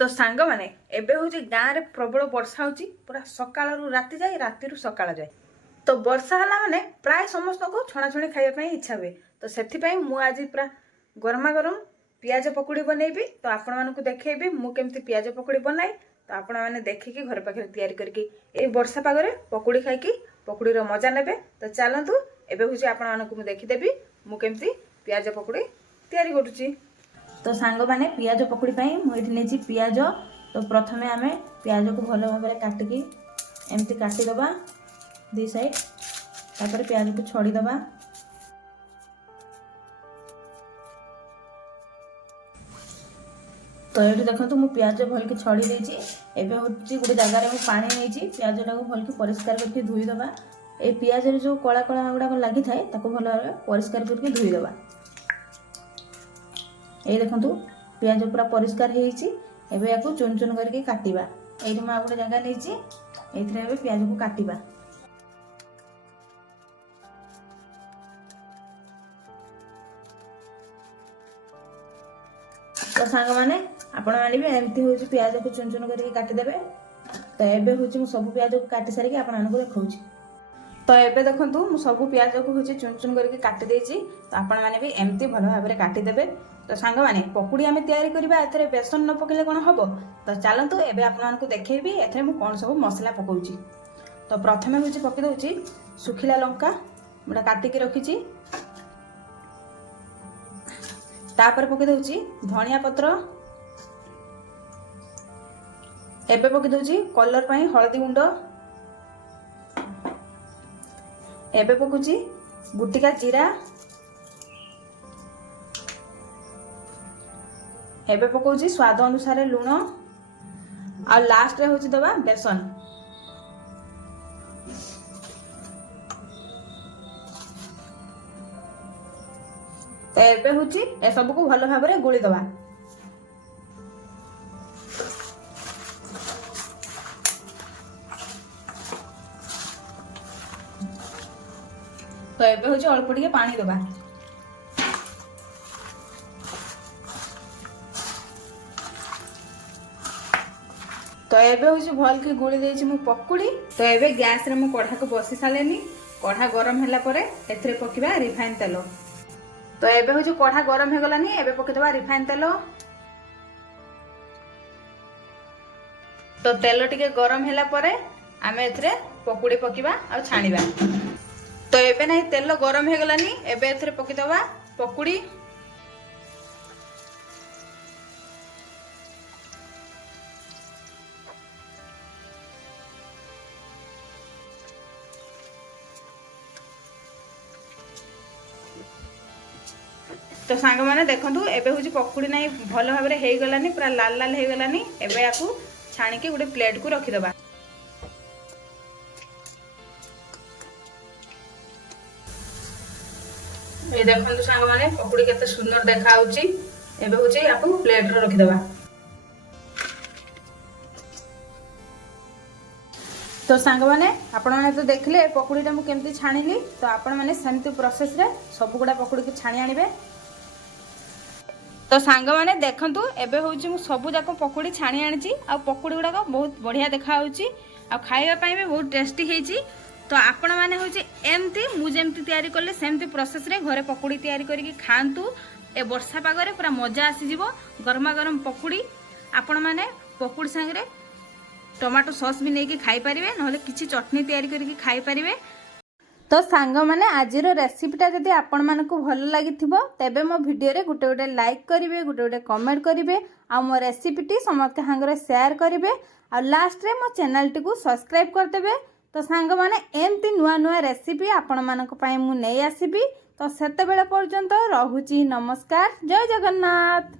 तो सांग माने एबे होची गाँ रे प्रबल वर्षा होची पूरा सकाळरू राति जाए रातिरू सकाळ जाए। तो वर्षा हला माने प्राय समस्त को छणाछणी खाइबा पई इच्छा हुए। तो सेथि पई मु आज पूरा गरमा गरम पियाज पकुड़ी बनैबी। तो आपण मानकु देखेबी मु केमती पियाज पकुड़ी बनाई। तो आपण माने देखिकी घर पाखे तैयारी करके ए वर्षा पागरे पकुड़ी खाइकी पकुड़ी रो मजा नेबे। तो चलंतु एबे होची आपण मानकु मु देखि देबी मु केमती पियाज पकुड़ी तैयारी करूची। तो सांग माने पियाज पकुड़ी पई मु एठी नेची पियाज। तो प्रथमे आमे पियाज को भलो भाबरे काटिकी एमती काटी दबा दी साइड। तापर पियाज को छोड़ी दबा। तो ये देखो मु पियाज भल के छड़ी देछि। एबे होची गोटे जगह रे मु पानी नेछि पियाज टाको भल के परिष्कार करके धोई दबा। ए पियाज रे जो कला कला गुडा लागि थाए ताको भल भाबरे परिष्कार करके धोई दबा। ये देखंतु पियाज पूरा परिष्कार हेछि। एबे याको चुन चुन करके काटिबा। एठी मा गोटे जगह नेछि एथरे एबे पियाज को काटिबा। तो सांग माने आपण माने भी एमती होछि पियाज को चुन चुन करके काटि देबे। तो एबे होछि मु सब पियाज को काटि सारी के आपण मानको देखौछि। तो एबे देखंतु मु सब पियाज को होछि चुन चुन करके काटि देछि। तो आपण माने भी एमती भलो भाबरे काटि देबे। तो सांग माने पकुड़ी आमे तैयारी करबा एथरे बेसन न पकेले कोन हबो। तो चलंतु एबे आपण मानको देखैबी एथरे मु कोन सब मसला पकौछि। तो प्रथमे होछि पके दउछि सुखिला लंका मुडा काटि के रखिछि। तापर पके दउछि धनिया पत्र। एबे पके दउछि कलर पई हळदी गुंड। एबे पकुछि गुटिका जीरा। एबे पकोछि स्वाद अनुसार लूण आ लास्ट रे होछि दबा बेसन। तो एबे होछि ए सब को भलो भाबरे गोली दबा। तो एबे होछि अल्प टिके पानी दबा। तो एबे होछि भल के गोली देछि मु पकुड़ी। तो एबे गैस रे मु कढ़ा को बसी सालेनी। कढ़ा गरम होला परे एथरे पकिबा रिफाइन तेल। तो एबे होछि कढ़ा गरम हे गलानी एबे पके दबा रिफाइन तेल। तो तेल टिके गरम होला परे आमे एथरे पकुड़ी पकिबा आ छाणीबा। तो एबे नाही तेल गरम हे गलानी एबे एथरे पके दबा पकुड़ी। तो सांग माने देखंतु एबे होछि पकुड़ी नाही भलो भाबरे हे गलानी पूरा लाल लाल हे गलानी। एबे याकू छाणी के गोटे प्लेट को रखि दबा। ए देखंतु सांग माने पकुड़ी केते सुंदर देखा होछि। एबे होछि याकू प्लेट रो रखि दबा। तो सांग माने आपण माने तो देखले पकुड़ी टा मु केमती छाणीली। तो आपण माने सेमती प्रोसेस रे सब गुडा पकुड़ी के छाणी आनिबे। तो सांग माने देखंतु एबे होछि मु सब जाको पकुड़ी छाणी आनिछि। आ पकुड़ी गुडा को बहुत बढ़िया देखा होछि आ खाइबा पई भी बहुत टेस्टी हेछि। तो आपण माने होछि एमती मु जेमती तयारी करले सेमती प्रोसेस रे घरे पकुड़ी तयारी करके खांतु। ए वर्षा पागरे पूरा मजा आसी जिवो। गरमा गरम पकुड़ी आपण माने पकुड़ी संगे टमाटो सॉस भी नहीं खाई पारिबे नहले किछि चटनी तयारी करके खाई पारिबे। तो सांग माने आजिर रेसिपीटा जदि आपण मानकु भल लागिथिबो तेबे मो वीडियो रे गुटे गुटे लाइक करिवे गुटे गुटे कमेंट करिवे आ मो रेसिपीटी समस्त हांगरे शेयर करिवे आ लास्ट रे मो चैनल टी को सब्सक्राइब कर देबे। तो सांग माने एमती नुआ नुआ रेसिपी आपण मानक पई मु नै आसीबी। तो सेते बेले पर्यंत रहुची नमस्कार जय जगन्नाथ।